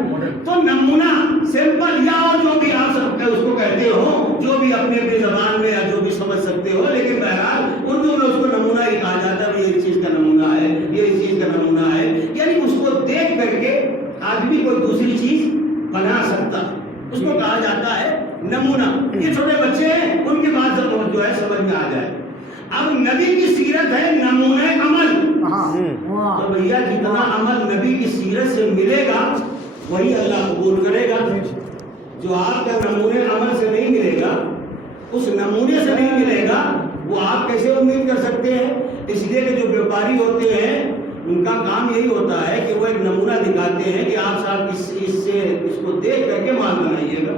تو نمونہ سمپل یا اور جو بھی آپ سب اس کو کہتے ہو, جو بھی اپنے اپنی زبان میں یا جو بھی سمجھ سکتے ہو, لیکن بہرحال اردو میں اس کو نمونہ ہی کہا جاتا ہے. یہ اس چیز کا نمونہ ہے, یہ اس چیز کا نمونہ ہے. یعنی اس کو دیکھ کر کے آدمی کوئی دوسری چیز بنا سکتا, اس کو کہا جاتا ہے نمونہ. یہ چھوٹے بچے ہیں, ان کی بات جو ہے سمجھ میں آ جائے. اب نبی کی سیرت ہے نمونہ عمل. تو بھیا جتنا عمل نبی کی سیرت سے ملے گا وہی اللہ قبول کرے گا. جو آپ کا نمونہ عمل سے نہیں ملے گا, اس نمونے سے نہیں ملے گا, وہ آپ کیسے امید کر سکتے ہیں؟ اس لیے کہ جو بیوپاری ہوتے ہیں ان کا کام یہی ہوتا ہے کہ وہ ایک نمونہ دکھاتے ہیں کہ آپ صاحب اس کو دیکھ کر کے مال بنائیے گا.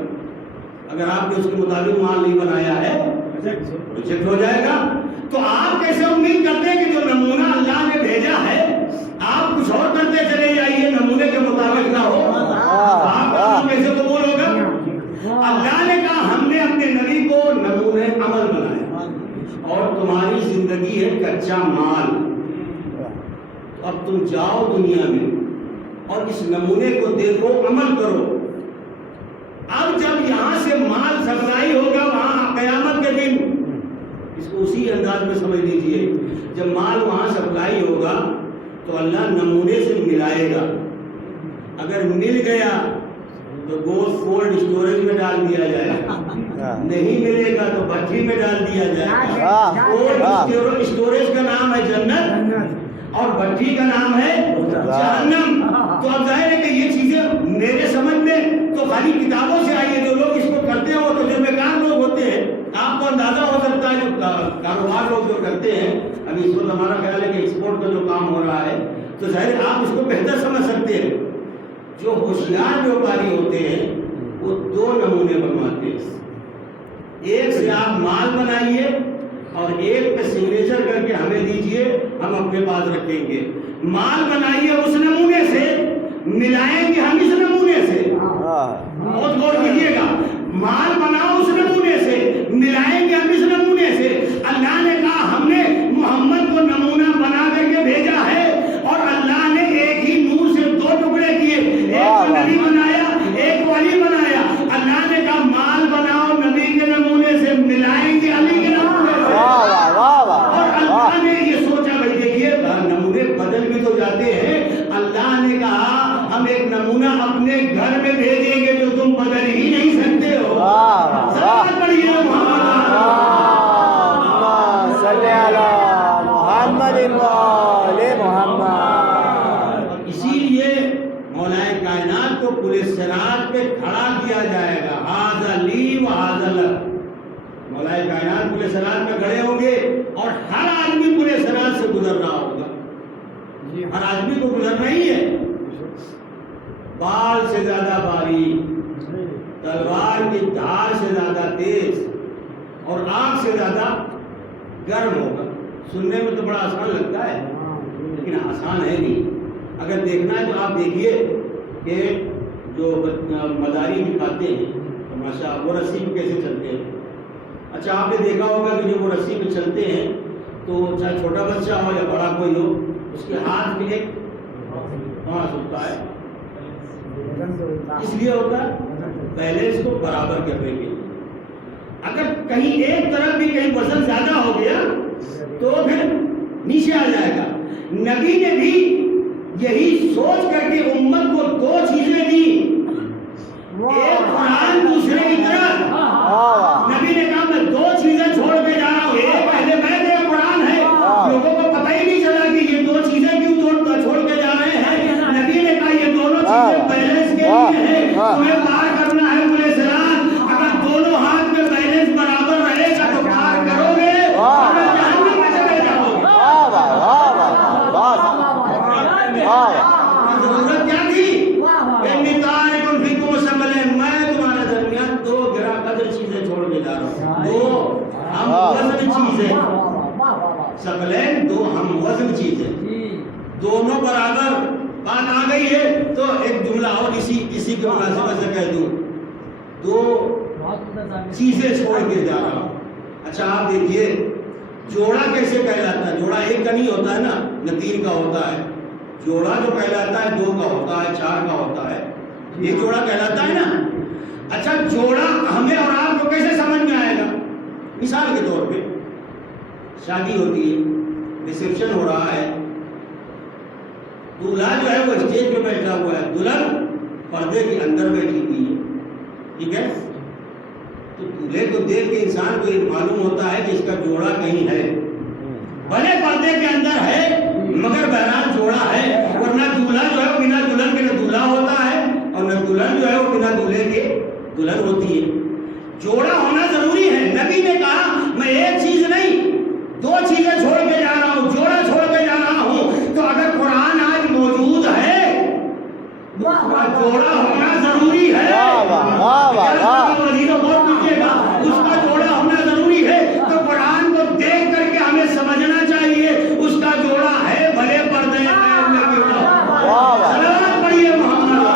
اگر آپ نے اس کے مطابق مال نہیں بنایا ہے ریجیکٹ ہو جائے گا. تو آپ کیسے امید کرتے ہیں کہ جو نمونہ اللہ نے بھیجا ہے آپ کچھ اور کرتے چلے جائیے, نمونے کے مطابق نہ ہو, آپ کا کام کیسے قبول ہوگا؟ اللہ نے کہا ہم نے اپنے نبی کو نمونہ عمل بنایا اور تمہاری زندگی ہے کچا مال. تو اب تم جاؤ دنیا میں اور اس نمونے کو دیکھو, عمل کرو. اب جب یہاں سے مال سپلائی ہوگا وہاں قیامت کے دن, اس کو اسی انداز میں سمجھ لیجئے, جب مال وہاں سپلائی ہوگا تو اللہ نمونے سے ملائے گا. اگر مل گیا تو گوشت کولڈ اسٹوریج میں ڈال دیا جائے گا, نہیں ملے گا تو بھٹی میں ڈال دیا جائے گا. کولڈ اسٹوریج کا نام ہے جنت اور بھٹی کا نام ہے جہنم. تو اب ظاہر ہے کہ یہ چیزیں میرے سمجھ میں تو خالی کتابوں سے آئی ہے. جو لوگ اس کو کرتے ہیں وہ تجربے کار لوگ ہوتے ہیں. آپ کو اندازہ ہو سکتا ہے جو کاروبار لوگ جو کرتے ہیں, ابھی اس وقت ہمارا خیال ہے کہ ایکسپورٹ کا جو کام ہو رہا ہے, تو ظاہر آپ اس کو بہتر سمجھ سکتے ہیں. جو ہوشیار بیوپاری ہوتے ہیں وہ دو نمونے بنواتے ہیں. ایک سے آپ مال بنائیے اور ایک پہ سگنیچر کر کے ہمیں دیجئے, ہم اپنے پاس رکھیں گے. مال بنائیے اس نمونے سے, ملائیں گے ہم اس نمونے سے. بہت غور کیجیے گا, مال بناؤ اس نمونے سے, ملائیں گے ہم اس نمونے سے. اللہ نے کہا ہم نے محمد کو نمونہ بنا کر کے بھیجا ہے اور اللہ نے ایک ہی نور سے دو ٹکڑے کیے, ایک نبی بنایا ایک ولی بنایا. اللہ نے کہا مال بناؤ نبی کے نمونے سے, ملائیں گے علی کے نمونے سے. اور اللہ نے یہ سوچا بھائی دیکھیے نمونے بدل بھی تو جاتے ہیں. اللہ نے کہا ہم ایک نمونہ اپنے گھر میں بھیجیں گے جو تم بدل ہی نہیں سکتے ہو. اسی لیے مولا کائنات کو پورے صراط پہ کھڑا کیا جائے گا, ھذا لی و ھذا لک. مولا کائنات پورے صراط پہ کھڑے ہوں گے اور ہر آدمی پورے صراط سے گزر رہا ہوگا. ہر آدمی کو گزرنا ہی ہے. بال سے زیادہ باریک, تلوار کی دھار سے زیادہ تیز اور آگ سے زیادہ گرم ہوگا. سننے میں تو بڑا آسان لگتا ہے لیکن آسان ہے نہیں. اگر دیکھنا ہے تو آپ دیکھیے کہ جو مداری دکھاتے ہیں تماشا, وہ رسی پہ کیسے چلتے ہیں. اچھا آپ نے دیکھا ہوگا کہ جب وہ رسی پہ چلتے ہیں تو چاہے چھوٹا بچہ ہو یا بڑا کوئی ہو, اس کے ہاتھ میں ایک پانچ ہوتا ہے. اس لیے ہوتا ہے بیلنس کو برابر کرنے کے لیے. اگر کہیں ایک طرف بھی کہیں وزن زیادہ ہو گیا تو پھر نیچے آ جائے گا. نبی نے بھی یہی سوچ کر کے امت کو دو چیزیں دی, ایک قرآن دوسرے کی طرف. نبی نے کہا میں دو چیزیں چھوڑ کے جا رہا ہوں, ایک اہل بیت ہے قرآن ہے. لوگوں کو پتہ ہی نہیں چلا کہ یہ دو چیزیں کیوں چھوڑ کے جا رہے ہیں. نبی نے کہا یہ دونوں چیزیں بیلنس کے لیے ہے, تمہیں پار کرنا ہے پورے صراط. اگر دونوں ہاتھ میں بیلنس برابر رہے گا تو پار کرو گے, جہنم میں چلے جاؤ گے. ضرورت کیا تھی؟ دو ہم وزن چیزیں، ثقلین دو ہم وزن چیزیں، دونوں برابر بات آ گئی ہے تو ایک جملہ اور اسی کے مناسبت سے کہہ دوں، دو چیزیں چھوڑ کے جا رہا ہوں۔ اچھا آپ دیکھیے جوڑا کیسے کہلاتا ہے؟ جوڑا ایک کا نہیں ہوتا ہے نا، نہ تین کا ہوتا ہے، جوڑا جو کہلاتا ہے دو کا ہوتا ہے، چار کا ہوتا ہے، یہ جوڑا کہلاتا ہے نا۔ اچھا جوڑا ہمیں اور آپ کو کیسے سمجھ میں آئے گا؟ مثال کے طور پہ شادی ہوتی ہے، ریسیپشن ہو رہا ہے، دولہا جو ہے وہ اسٹیج پہ بیٹھا ہوا ہے، دلہن پردے کے اندر بیٹھی ہوئی ہے، ٹھیک ہے؟ تو دولہے کو دیکھ کے انسان کو یہ معلوم ہوتا ہے کہ اس کا جوڑا کہیں ہے، بھلے پردے کے اندر ہے مگر بہرحال جوڑا ہے، ورنہ دولہا جو ہے بنا دلہن کے نہ دولہا ہوتا ہے اور نہ دلہن جو ہے وہ بنا دولہے کے دلہن ہوتی ہے۔ جوڑا ہونا ضروری ہے۔ نبی نے کہا میں ایک چیز نہیں دو چیزیں چھوڑ کے جا رہا ہوں، جوڑا چھوڑ کے جا رہا ہوں۔ تو اگر قرآن آج موجود ہے تو جوڑا ہونا ضروری ہے، اس کا جوڑا ہونا ضروری ہے۔ تو قرآن کو دیکھ کر کے ہمیں سمجھنا چاہیے اس کا جوڑا ہے، بھلے پردے سلام پڑھیے محمد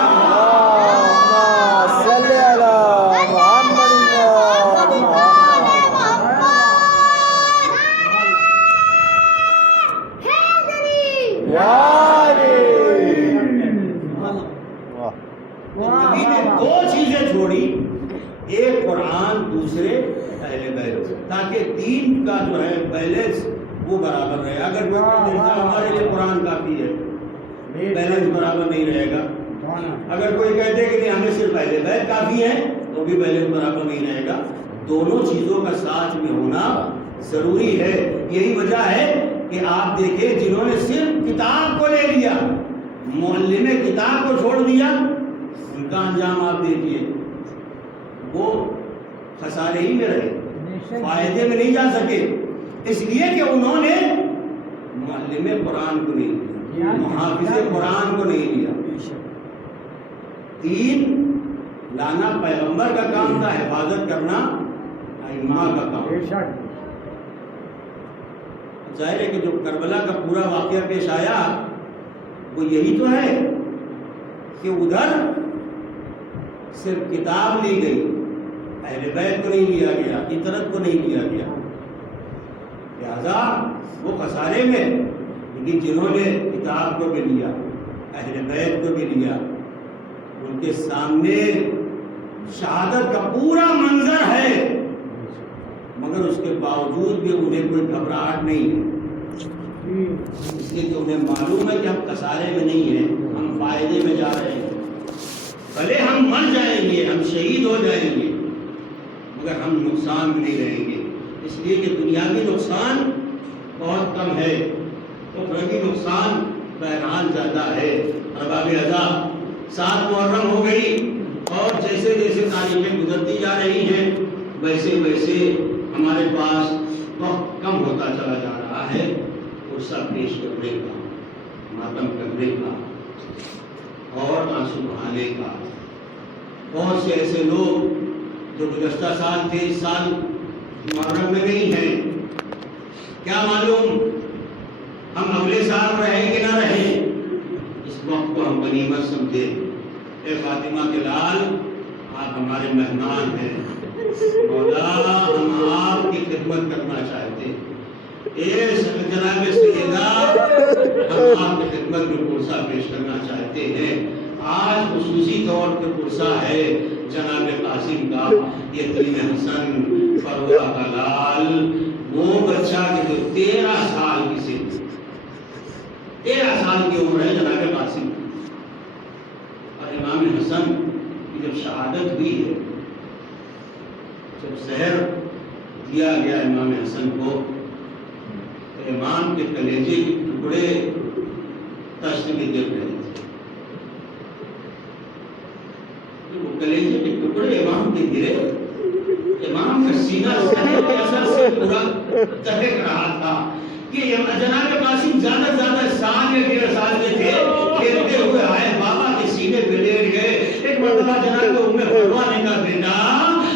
دو چیزیں چھوڑی، ایک قرآن دوسرے اہل بیت، تاکہ دین کا جو ہے بیلنس وہ برابر رہے۔ اگر ہمارے لیے قرآن کافی ہے، بیلنس برابر نہیں رہے گا۔ اگر کوئی کہتے کہ نہیں ہمیں صرف اہل بیت کافی ہے تو بھی بیلنس برابر نہیں رہے گا۔ دونوں چیزوں کا ساتھ میں ہونا ضروری ہے۔ یہی وجہ ہے کہ آپ دیکھیں جنہوں نے صرف کتاب کو لے لیا، معلم کتاب کو چھوڑ دیا، ان کا انجام آپ دیکھیے، وہ خسارے ہی میں رہے، فائدے میں نہیں جا سکے، اس لیے کہ انہوں نے معلم قرآن کو نہیں لیا، محافظ قرآن کو نہیں لیا۔ دین لانا پیغمبر کا کام تھا، حفاظت کرنا ائمہ کا کام۔ ظاہر ہے کہ جو کربلا کا پورا واقعہ پیش آیا وہ یہی تو ہے کہ ادھر صرف کتاب لی گئی، اہل بیت کو نہیں لیا گیا، اطرت کو نہیں لیا گیا، لہذا وہ خسارے میں۔ لیکن جنہوں نے کتاب کو بھی لیا، اہل بیت کو بھی لیا، ان کے سامنے شہادت کا پورا منظر ہے، مگر اس کے باوجود بھی انہیں کوئی گھبراہٹ نہیں ہے، اس لیے کہ انہیں معلوم ہے کہ ہم خسارے میں نہیں ہیں، ہم فائدے میں جا رہے ہیں۔ بھلے ہم مر جائیں گے، ہم شہید ہو جائیں گے، مگر ہم نقصان میں نہیں رہیں گے، اس لیے کہ دنیاوی نقصان بہت کم ہے، اخروی نقصان بہرحال زیادہ ہے۔ ارباب عذاب 7 محرم ہو گئی، اور جیسے جیسے تاریخیں گزرتی جا رہی ہیں ویسے ویسے ہمارے پاس وقت کم ہوتا چلا جا رہا ہے غصہ پیش کرنے کا، ماتم کرنے کا اور آنسو بہانے کا۔ بہت سے ایسے لوگ جو گزشتہ سال تھے اس سال محرم میں نہیں ہیں، کیا معلوم ہم اگلے سال رہیں کہ نہ رہیں۔ اس وقت کو ہم غنیمت سمجھے۔ اے فاطمہ کے لال، آپ ہمارے مہمان ہیں، مولا ہم آپ کی خدمت کرنا چاہتے ہیں۔ اے جناب سیدہ، ہم آپ کی خدمت میں پرسہ پیش کرنا چاہتے ہیں۔ آج خصوصی طور پہ پرسہ ہے جناب قاسم کا، یتیم حسن فروہ کا لال، وہ بچہ کہ جو 13 سال کی سے 13 سال کی عمر ہے جناب قاسم، اور امام حسن کی جب شہادت ہوئی ہے، جب زہر دیا گیا امام حسن کو، تو امام کے کلیجے کے ٹکڑے تشت میں گر رہے تھے۔ وہ کلیجے کے ٹکڑے امام کے گرے، امام کا سینہ زہر کے اثر سے پورا دہک رہا تھا کہ جناب قاسم زیادہ سے زیادہ سال یا 1.5 سال کے تھے، کھیلتے ہوئے آئے، بابا کے سینے پہ لیٹ گئے۔ ایک مرتبہ جناب ام فروہ نے کہا بیٹا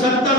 70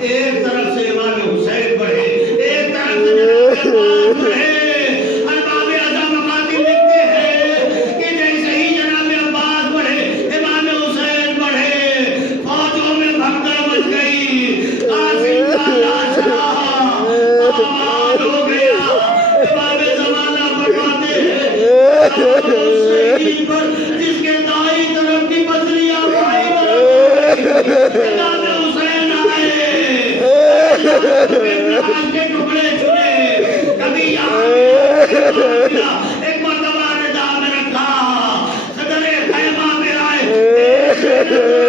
ایک طرف سے امام حسین بڑھے، ایک طرف سے جناب عباس بڑھے۔ ارباب اعظم مقاتل لکھتے ہیں کہ جیسے ہی جناب عباس بڑھے، امام حسین بڑھے، فوجوں میں بھگدڑ مچ گئی، قاسم کا لاش آباد ہو گیا۔ امام زمانہ فرماتے ہیں حسین پر جس کے دائیں طرف کی پسلیاں بائیں طرف ہو گئی، امام حسین آئے، لاش کے ٹکڑے چنے، کبھی یہاں ایک مرتبہ ندا میں رکھا، صدر خیمہ میں آئے،